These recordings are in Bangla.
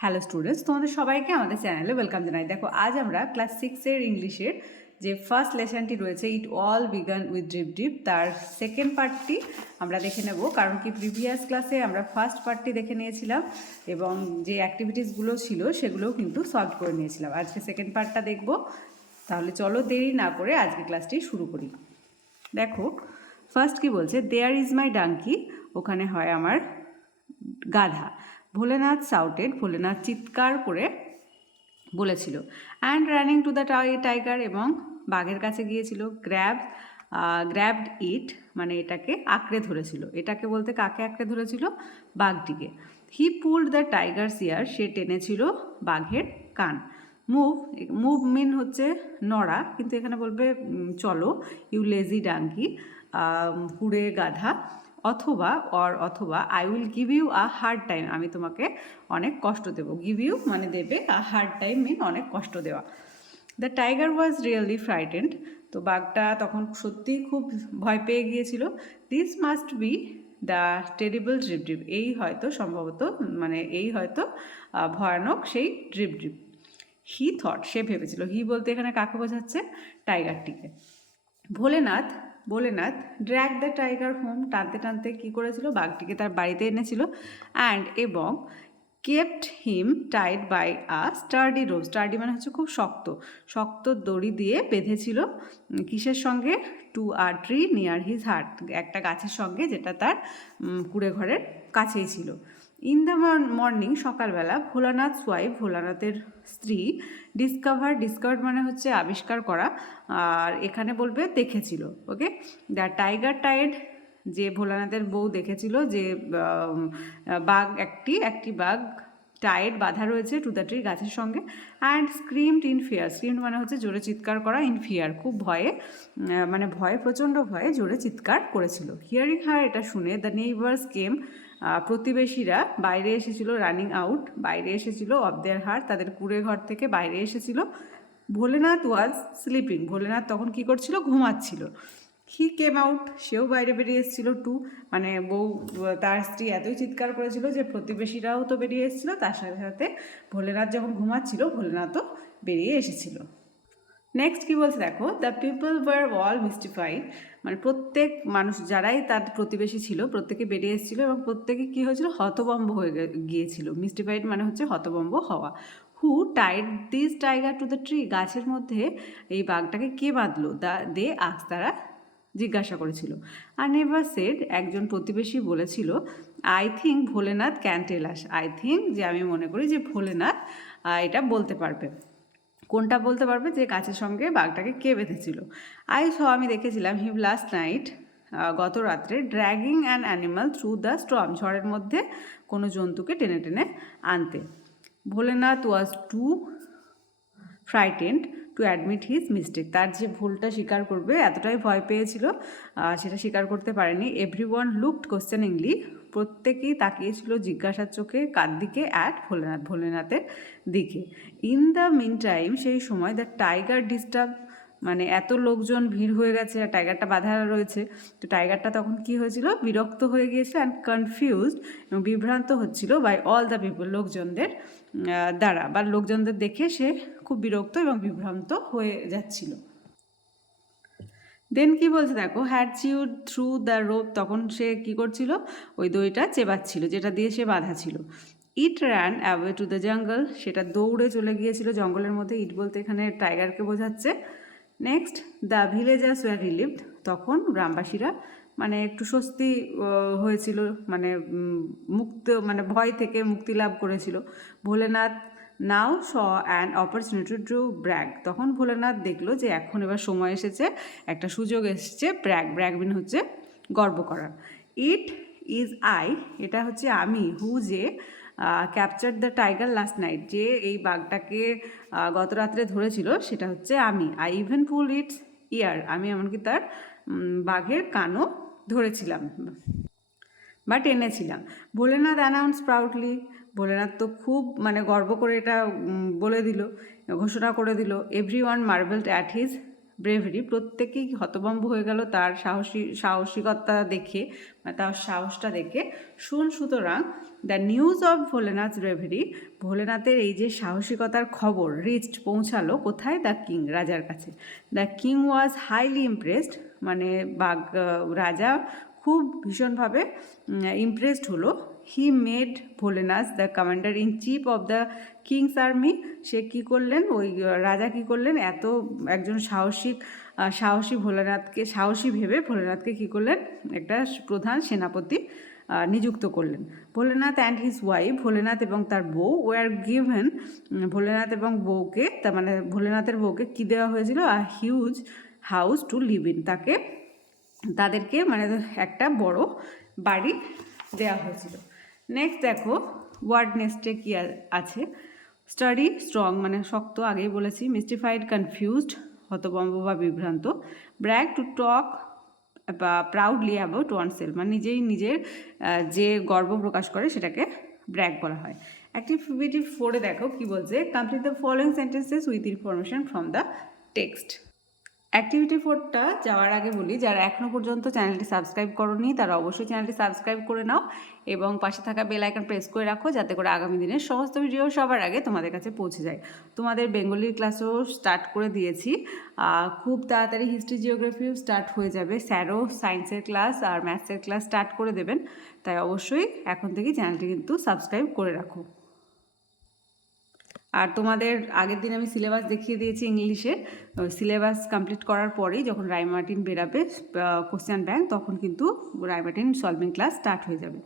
হ্যালো স্টুডেন্টস তোমাদের সবাইকে আমাদের চ্যানেলে ওয়েলকাম জানাই। দেখো, আজ আমরা ক্লাস সিক্সের ইংলিশের যে ফার্স্ট লেসনটি রয়েছে it all began with drip drip তার সেকেন্ড পার্টটি আমরা দেখে নেব। কারণ কি প্রিভিয়াস ক্লাসে আমরা ফার্স্ট পার্টটি দেখে নিয়েছিলাম এবং যে অ্যাক্টিভিটিসগুলো ছিল, সেগুলোও কিন্তু সলভ করে নিয়েছিলাম। আজকে সেকেন্ড পার্টটা দেখব। তাহলে চলো দেরি না করে আজকে ক্লাসটি শুরু করি। দেখো ফার্স্ট কি বলছে দেয়ার ইজ মাই ডাঙ্কি ওখানে হয় আমার গাধা। ভোলেনাথ সাউটেড ভোলেনাথ চিৎকার করে বলেছিল। And running to the tiger এবং বাঘের কাছে গিয়েছিল। গ্র্যাব গ্র্যাবড ইট মানে এটাকে আঁকড়ে ধরেছিল। এটাকে বলতে কাকে আঁকড়ে ধরেছিল? বাঘটিকে। হি পুলড দ্য টাইগার সিয়ার সে টেনেছিল বাঘের কান। মুভ মুভ মিন হচ্ছে নড়া, কিন্তু এখানে বলবে চলো ইউ লেজি ডাঙ্কি কুড়ে গাধা। অথবা অর অথবা I will give you a hard time আমি তোমাকে অনেক কষ্ট দেবো। গিভ ইউ মানে দেবে আ হার্ড টাইম মিন অনেক কষ্ট দেওয়া। The tiger was really frightened তো বাঘটা তখন সত্যিই খুব ভয় পেয়ে গিয়েছিল। This must be the terrible drip drip এই হয়তো সম্ভবত মানে এই হয়তো ভয়ানক সেই ড্রিপ ড্রিপ হি থট সে ভেবেছিল। হি বলতে এখানে কাকে বোঝাচ্ছে? টাইগারটিকে Bholenath Bholenath drag the tiger home টানতে টানতে কী করেছিল? বাঘটিকে তার বাড়িতে এনেছিল। অ্যান্ড এবং kept him tied by a sturdy rope sturdy মানে হচ্ছে খুব শক্ত। শক্ত দড়ি দিয়ে বেঁধেছিল। কিসের সঙ্গে? To a tree near his hut. একটা গাছের সঙ্গে যেটা তার কুড়ে ঘরের কাছেই ছিল। ইন দ্য মর্নিং সকালবেলা ভোলানাথ সোয়াইফ ভোলানাথের স্ত্রী ডিসকভার ডিসকভার মানে হচ্ছে আবিষ্কার করা, আর এখানে বলবে দেখেছিল ওকে দ্য টাইগার টাইড যে ভোলানাথের বউ দেখেছিল যে বাঘ একটি একটি বাঘ টাইড বাঁধা রয়েছে টু দ্য গাছের সঙ্গে and screamed in fear screamed মানে হচ্ছে জোরে চিৎকার করা ইন ফিয়ার খুব ভয়ে মানে ভয়ে, প্রচণ্ড ভয়ে জোরে চিৎকার করেছিল। হিয়ারিং হার এটা শুনে দ্য নেইবার্স কেম প্রতিবেশীরা বাইরে এসেছিল রানিং আউট বাইরে এসেছিল অফ দেয়ার হার তাদের কুড়ে ঘর থেকে বাইরে এসেছিল। ভোলেনাথ ওয়াজ স্লিপিং ভোলেনাথ তখন কি করছিল? ঘুমাচ্ছিল। হি কেম আউট সেও বাইরে বেরিয়ে এসেছিল টু মানে বউ, তার স্ত্রী এতই চিৎকার করেছিল যে প্রতিবেশীরাও তো বেরিয়ে এসেছিল, তার সাথে সাথে ভোলেনাথ যখন ঘুমাচ্ছিল, ভোলেনাথও বেরিয়ে এসেছিল। নেক্সট কি বলছে দেখো? The people were all mystified মানে প্রত্যেক মানুষ যারাই তার প্রতিবেশী ছিল, প্রত্যেকে বেরিয়ে এসেছিল এবং প্রত্যেকে কি হয়েছিল? হতবম্ব হয়ে গিয়েছিল। মিস্টিফাইড মানে হচ্ছে হতবম্ব হওয়া। Who tied this tiger to the tree গাছের মধ্যে এই বাঘটাকে কে বাঁধলো? দা, দে আক্স তারা জিজ্ঞাসা করেছিল। আর নেভার সেড একজন প্রতিবেশী বলেছিল I think Bholenath can I think যে আমি মনে করি যে ভোলেনাথ এটা বলতে পারবে। কোনটা বলতে পারবে? যে গাছের সঙ্গে বাঘটাকে কে বেঁধেছিল? আই স আমি দেখেছিলাম হিম লাস্ট নাইট গত রাত্রে dragging an animal through the storm ঝড়ের মধ্যে কোনো জন্তুকে টেনে টেনে আনতে। Bholenath was too frightened to admit his mistake তার যে ভুলটা স্বীকার করবে, এতটাই ভয় পেয়েছিল সেটা স্বীকার করতে পারেনি। এভরি ওয়ান লুকড কোশ্চেনিংলি প্রত্যেকেই তাকিয়েছিল জিজ্ঞাসার চোখে কার দিকে অ্যাট ভোলেনাথ ভোলেনাথের দিকে। ইন দ্য মিন টাইম সেই সময় দ্য টাইগার ডিস্টার্ব মানে এত লোকজন ভিড় হয়ে গেছে আর টাইগারটা বাধা রয়েছে। তো টাইগারটা তখন কি হয়েছিল? বিরক্ত হয়ে গিয়েছিল অ্যান্ড কনফিউজড এবং বিভ্রান্ত হচ্ছিল বাই অল দ্য পিপল লোকজনদের দ্বারা। বা লোকজনদের দেখে সে খুব বিরক্ত এবং বিভ্রান্ত হয়ে যাচ্ছিল। দেন কি বলছে দেখো had chew through the rope তখন সে কি করছিল? ওই দইটা চেবাচ্ছিল, যেটা দিয়ে সে বাঁধা ছিল। It ran away to the jungle সেটা দৌড়ে চলে গিয়েছিল জঙ্গলের মধ্যে। ইট বলতে এখানে টাইগারকে বোঝাচ্ছে। Next the villagers were relieved তখন গ্রামবাসীরা মানে একটু স্বস্তি হয়েছিল। মানে মুক্ত মানে ভয় থেকে মুক্তি লাভ করেছিল। Bholenath now saw an opportunity to brag. তখন ভোলেনাথ দেখল যে এখন এবার সময় এসেছে, একটা সুযোগ এসেছে ব্র্যাগ। ব্র্যাগ মিন হচ্ছে গর্ব করার ইট ইজ আই, এটা হচ্ছে আমি, হু যে captured the tiger last night যে এই বাঘটাকে গত রাত্রে ধরেছিল, সেটা হচ্ছে আমি। I even pulled its ear আমি এমনকি তার বাঘের কানও ধরেছিলাম, বা টেনেছিলাম। ভোলেনাথ অ্যানাউন্স প্রাউডলি ভোলেনাথ তো খুব মানে গর্ব করে এটা বলে দিল, ঘোষণা করে দিল every one marvelled at his bravery প্রত্যেকেই হতভম্ব হয়ে গেল তার সাহসী, সাহসিকতা দেখে মানে তার সাহসটা দেখে। শুন সুতরাং the news of Bholenath bravery ভোলেনাথের এই যে সাহসিকতার খবর রিচড পৌঁছালো কোথায়? দ্য কিং রাজার কাছে। The king was highly impressed মানে বাগ রাজা খুব ভীষণভাবে ইমপ্রেসড হলো। He made Bholenath the commander in chief of the king's army সে কী করলেন? ওই রাজা কী করলেন? এত একজন সাহসিক সাহসী ভোলেনাথকে, সাহসী ভেবে ভোলেনাথকে কী করলেন? একটা প্রধান সেনাপতি নিযুক্ত করলেন। Bholenath and his wife Bholenath এবং তার বউ ওয়ার গিভেন ভোলেনাথ এবং বউকে, তার মানে ভোলেনাথের বউকে কী দেওয়া হয়েছিল? A huge house to live in তাকে, তাদেরকে মানে একটা বড় বাড়ি দেওয়া হয়েছিল। নেক্সট দেখো ওয়ার্ড নেক্সটে কী আছে? স্টাডি স্ট্রং মানে শক্ত, আগেই বলেছি মিস্টিফাইড কনফিউজড হতবম্ব বা বিভ্রান্ত। ব্র্যাক টু টক বা প্রাউডলি অ্যাবাউট ওয়ান সেল মানে নিজেই নিজের যে গর্ব প্রকাশ করে সেটাকে ব্র্যাক বলা হয়। অ্যাক্টিভিটি ফোরে দেখো কি বলছে complete the following sentences with information from the text activity ফোরটা যাওয়ার আগে বলি, যারা এখনও পর্যন্ত চ্যানেলটি সাবস্ক্রাইব করনি, তারা অবশ্যই চ্যানেলটি সাবস্ক্রাইব করে নাও এবং পাশে থাকা বেল আইকন প্রেস করে রাখো যাতে করে আগামী দিনের সমস্ত ভিডিও সবার আগে তোমাদের কাছে পৌঁছে যায়। তোমাদের বেঙ্গলির ক্লাসও স্টার্ট করে দিয়েছি। খুব তাড়াতাড়ি হিস্ট্রি জিওগ্রাফিও স্টার্ট হয়ে যাবে। স্যারও সায়েন্সের ক্লাস আর ম্যাথসের ক্লাস স্টার্ট করে দেবেন। তাই অবশ্যই এখন থেকে চ্যানেলটি কিন্তু সাবস্ক্রাইব করে রাখো। আর তোমাদের আগের দিন আমি সিলেবাস দেখিয়ে দিয়েছি ইংলিশে। সিলেবাস কমপ্লিট করার পরেই যখন রাইমার্টিন বেরাবে কোশ্চেন ব্যাংক তখন কিন্তু রাইমার্টিন সলভিং ক্লাস স্টার্ট হয়ে যাবে।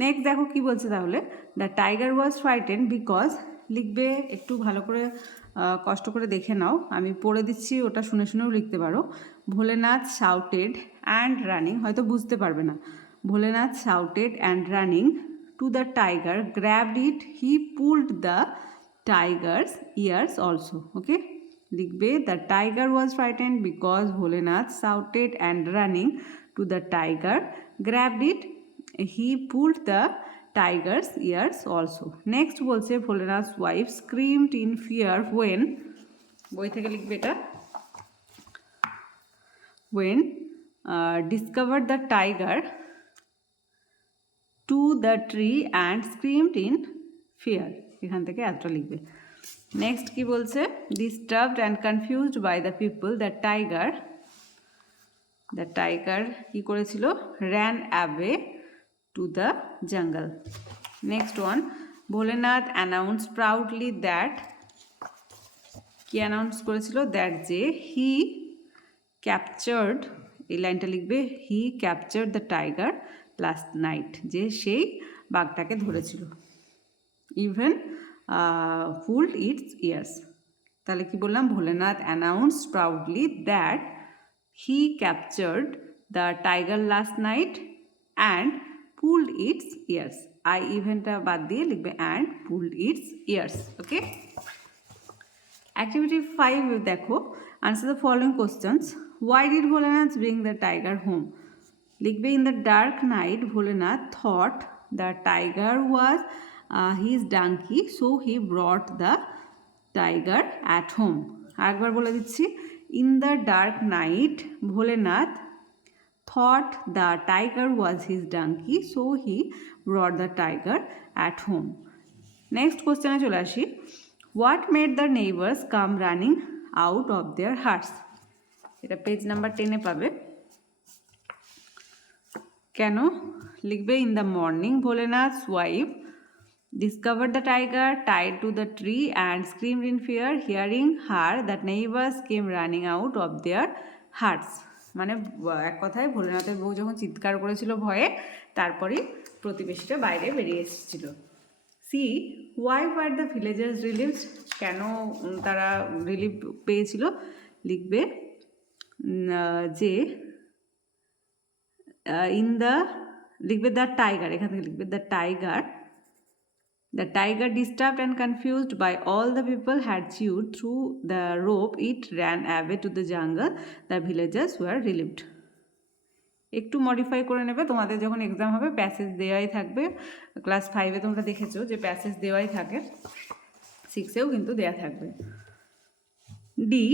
নেক্সট দেখো কি বলছে তাহলে। The tiger was frighten because লিখবে একটু ভালো করে কষ্ট করে দেখে নাও। আমি পড়ে দিচ্ছি, ওটা শুনে শুনেও লিখতে পারো। ভোলেনাথ শাউটেড অ্যান্ড রানিং হয়তো বুঝতে পারবে না। Bholenath shouted and running to the tiger grabbed it he pulled the tiger's ears also okay লিখবে the tiger was frightened because Bholenath shouted and running to the tiger grabbed it he pulled the tiger's ears also next বলছে Bholenath wife screamed in fear when বই থেকে লিখবে এটা when discover the tiger to the tree and screamed in fear এখান থেকে এতটা লিখবে। নেক্সট কি বলছে? Disturbed and confused by the people the tiger the tiger কি করেছিল? Ran away to the jungle next one Bholenath announce proudly that কি অ্যানাউন্স করেছিল? দ্যাট যে হি ক্যাপচার্ড এই লাইনটা লিখবে he captured the tiger last night যে সেই বাঘটাকে ধরেছিল। ইভেন ফুলড ইটস ইয়ার্স তাহলে কি বললাম? Bholenath announce proudly that he captured the tiger last night and pulled its ears I ইভেন্টটা বাদ দিয়ে লিখবে and pulled its ears okay activity five দেখো। Answer the following questions why did Bholenath bring the tiger home লিখবে in the dark night Bholenath thought the tiger was his donkey so he brought the tiger at home আরেকবার বলে দিচ্ছি in the dark night Bholenath thought the tiger was his donkey so he brought the tiger at home next কোশ্চেনে চলে আসি what made the neighbours come running out of their huts এটা পেজ নাম্বার টেনে পাবে। কেন? লিখবে in the morning Bholenath wife discover the tiger tied to the tree and screamed in fear hearing her that neighbours came running out of their huts মানে এক কথায় ভোলেনাথের বউ যখন চিৎকার করেছিল ভয়ে, তারপরেই প্রতিবেশীটা বাইরে বেরিয়ে এসেছিল। C why are the villagers relieves কেন তারা রিলিফ পেয়েছিল? লিখবে যে ইন দ্য লিখবে দ্য টাইগার এখান থেকে লিখবে the tiger the tiger disturbed and confused by all the people had chewed through the rope it ran away to the jungle the villagers were relieved একটু মডিফাই করে নেবে। তোমাদের যখন এক্সাম হবে প্যাসেজ দেওয়াই থাকবে। ক্লাস ফাইভে তোমরা দেখেছ যে প্যাসেজ দেওয়াই থাকে। সিক্সেও কিন্তু দেয়া থাকবে। D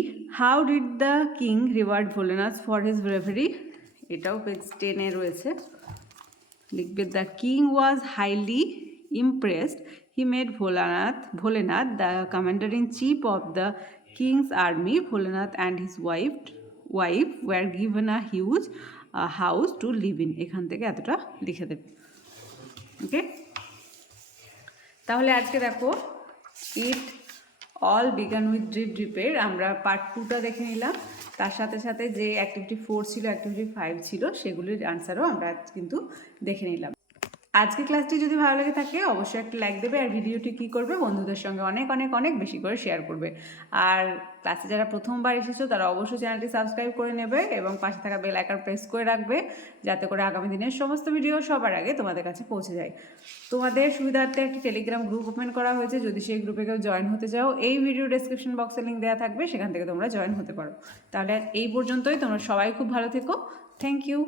how did the king reward Bholenath for his bravery এটাও পেজ টেনে রয়েছে। লিখবে the king was highly impressed he made Bholanath Bholenath the commander in chief of the king's army Bholenath and his wife wife were given a huge house to live in এখান থেকে এতটা লিখে দেবে। ওকে তাহলে আজকে দেখো it all began with drip ড্রিপের আমরা পার্ট টুটা দেখে নিলাম। তার সাথে সাথে যে অ্যাক্টিভিটি ফোর ছিল অ্যাক্টিভিটি ফাইভ ছিল, সেগুলির আনসারও আমরা কিন্তু দেখে নিলাম। আজকে ক্লাসটি যদি ভালো লেগে থাকে, অবশ্যই একটা লাইক দেবে আর ভিডিওটি কী করবে বন্ধুদের সঙ্গে অনেক অনেক অনেক বেশি করে শেয়ার করবে। আর ক্লাসে যারা প্রথমবার এসেছ, তারা অবশ্যই চ্যানেলটি সাবস্ক্রাইব করে নেবে এবং পাশে থাকা বেল আইকন প্রেস করে রাখবে, যাতে করে আগামী দিনের সমস্ত ভিডিও সবার আগে তোমাদের কাছে পৌঁছে যায়। তোমাদের সুবিধার্থে একটি টেলিগ্রাম গ্রুপ ওপেন করা হয়েছে, যদি সেই গ্রুপে কেউ জয়েন হতে চাও, এই ভিডিও ডেসক্রিপশন বক্সে লিঙ্ক দেওয়া থাকবে, সেখান থেকে তোমরা জয়েন হতে পারো। তাহলে এই পর্যন্তই, তোমরা সবাই খুব ভালো থেকো। Thank you